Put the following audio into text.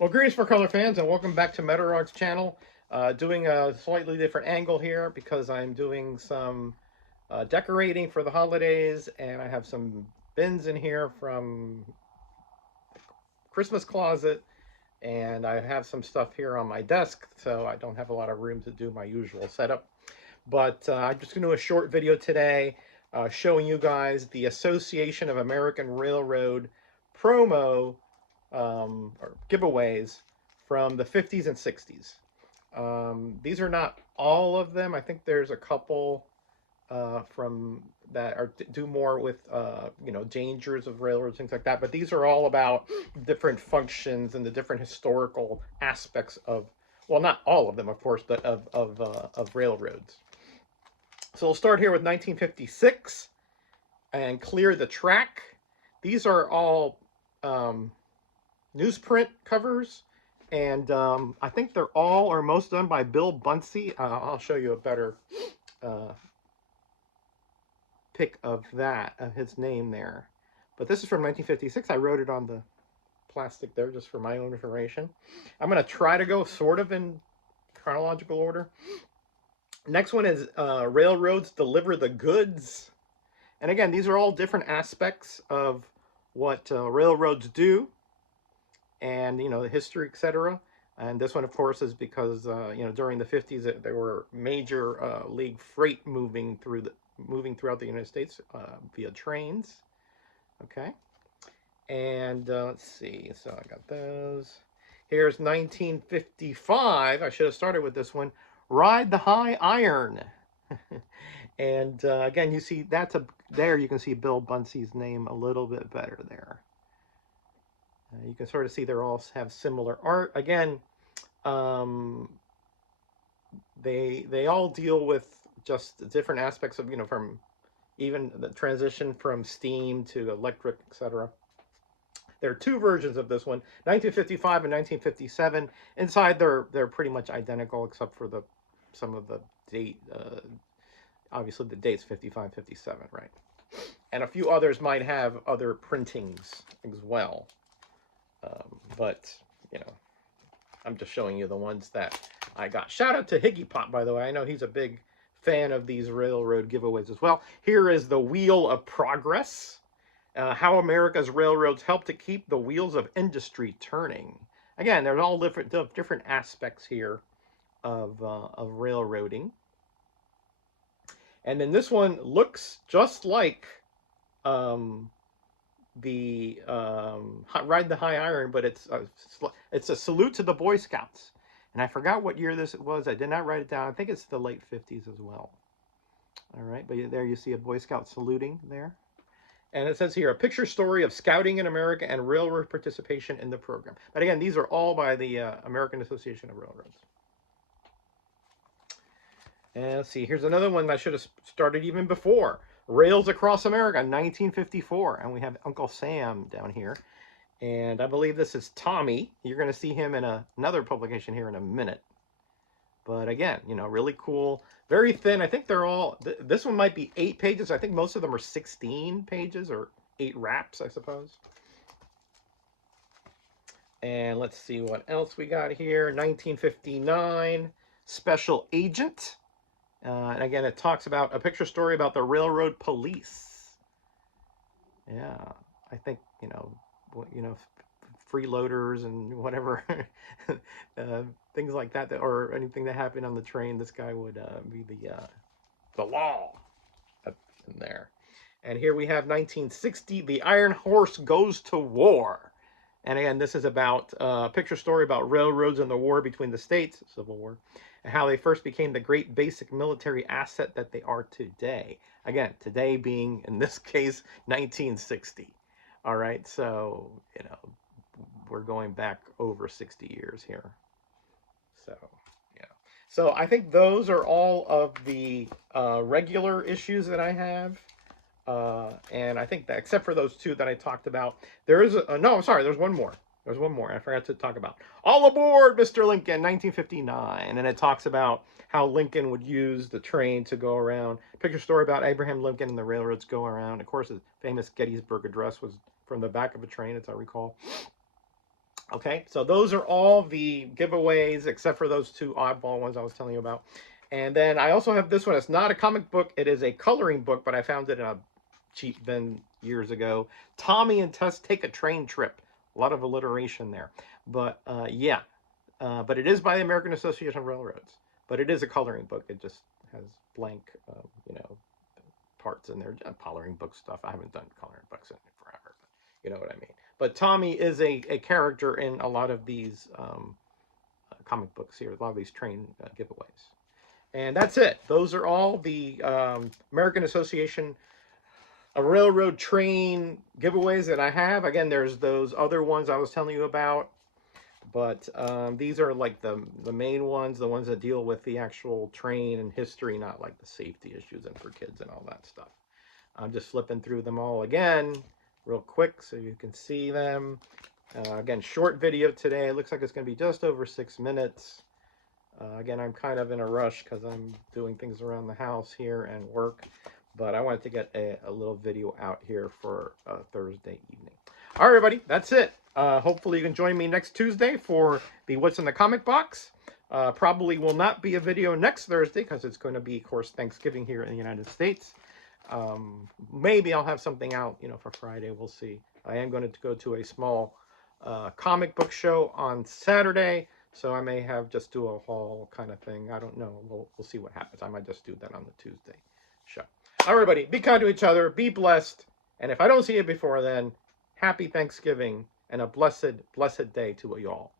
Well, greetings for color fans, and welcome back to Metarog's channel. Doing a slightly different angle here because I'm doing some decorating for the holidays, and I have some bins in here from Christmas closet, and I have some stuff here on my desk, so I don't have a lot of room to do my usual setup. But I'm just going to do a short video today showing you guys the Association of American Railroad promo or giveaways from the 50s and 60s. These are not all of them. I think there's a couple from that are do more with dangers of railroads, things like that. But these are all about different functions and the different historical aspects of, well, not all of them, of course, but of railroads. So we'll start here with 1956 and Clear the Track. These are all newsprint covers, and I think they're all or most done by Bill Bunsey. I'll show you a better uh, pic of that, of his name there. But this is from 1956. I wrote it on the plastic there just for my own information. I'm going to try to go sort of in chronological order. Next one is Railroads Deliver the Goods. And again, these are all different aspects of what railroads do, and the history, etc. And this one, of course, is because during the 50s there were major league freight moving throughout the United States via trains. Okay, and let's see. So I got those. Here's 1955. I should have started with this one. Ride the High Iron. And again, you see there. You can see Bill Bunsey's name a little bit better there. You can sort of see they all have similar art. Again, um, they all deal with just different aspects of from even the transition from steam to electric, etc. There are two versions of this one, 1955 and 1957. Inside, they're pretty much identical except for the some of the date. Obviously, the date's 55, 57, right? And a few others might have other printings as well. But you know, I'm just showing you the ones that I got. Shout out to Higgy Pop, by the way. I know he's a big fan of these railroad giveaways as well. Here is the Wheel of Progress. How America's railroads help to keep the wheels of industry turning. Again, there's all different aspects here of railroading. And then this one looks just like um, the Ride the High Iron, but it's a salute to the Boy Scouts. And I forgot what year this was. I did not write it down. I think it's the late 50s as well. All right, but there you see a Boy Scout saluting there. And it says here, a picture story of scouting in America and railroad participation in the program. But again, these are all by the American Association of Railroads. And let's see, here's another one that I should have started even before. Rails Across America, 1954. And we have Uncle Sam down here. And I believe this is Tommy. You're going to see him in another publication here in a minute. But again, really cool. Very thin. I think they're all, this one might be 8 pages. I think most of them are 16 pages or 8 wraps, I suppose. And let's see what else we got here. 1959, Special Agent. And again, it talks about a picture story about the railroad police. Yeah, I think, freeloaders and whatever, things like that, or anything that happened on the train, this guy would be the law that's in there. And here we have 1960, The Iron Horse Goes to War. And again, this is about a picture story about railroads and the war between the states, Civil War, and how they first became the great basic military asset that they are today. Again, today being, in this case, 1960. All right, so, we're going back over 60 years here. So, yeah. So I think those are all of the regular issues that I have. And I think that, except for those two that I talked about, there is no, I'm sorry, there's one more. There's one more I forgot to talk about. All Aboard, Mr. Lincoln, 1959. And it talks about how Lincoln would use the train to go around. Picture story about Abraham Lincoln and the railroads go around. Of course, the famous Gettysburg Address was from the back of a train, as I recall. Okay, so those are all the giveaways except for those two oddball ones I was telling you about. And then I also have this one. It's not a comic book, it is a coloring book, but I found it in a cheap bin years ago. Tommy and Tess Take a Train Trip. A lot of alliteration there. But yeah, but it is by the American Association of Railroads. But it is a coloring book. It just has blank, you know, parts in there. Coloring book stuff. I haven't done coloring books in forever, but you know what I mean. But Tommy is a character in a lot of these comic books here, a lot of these train giveaways. And that's it. Those are all the American Association of Railroad train giveaways that I have. Again, there's those other ones I was telling you about, but these are like the main ones, the ones that deal with the actual train and history, not like the safety issues and for kids and all that stuff. I'm just flipping through them all again real quick so you can see them. Again, short video today. It looks like it's going to be just over 6 minutes. Again, I'm kind of in a rush because I'm doing things around the house here and work, but I wanted to get a little video out here for Thursday evening. All right, everybody, that's it. Hopefully you can join me next Tuesday for the What's in the Comic Box. Probably will not be a video next Thursday because it's going to be, of course, Thanksgiving here in the United States. Maybe I'll have something out, you know, for Friday. We'll see. I am going to go to a small comic book show on Saturday, so I may have just do a haul kind of thing. I don't know. We'll see what happens. I might just do that on the Tuesday show. All right, everybody, be kind to each other, be blessed, and if I don't see you before then, happy Thanksgiving and a blessed, blessed day to you all.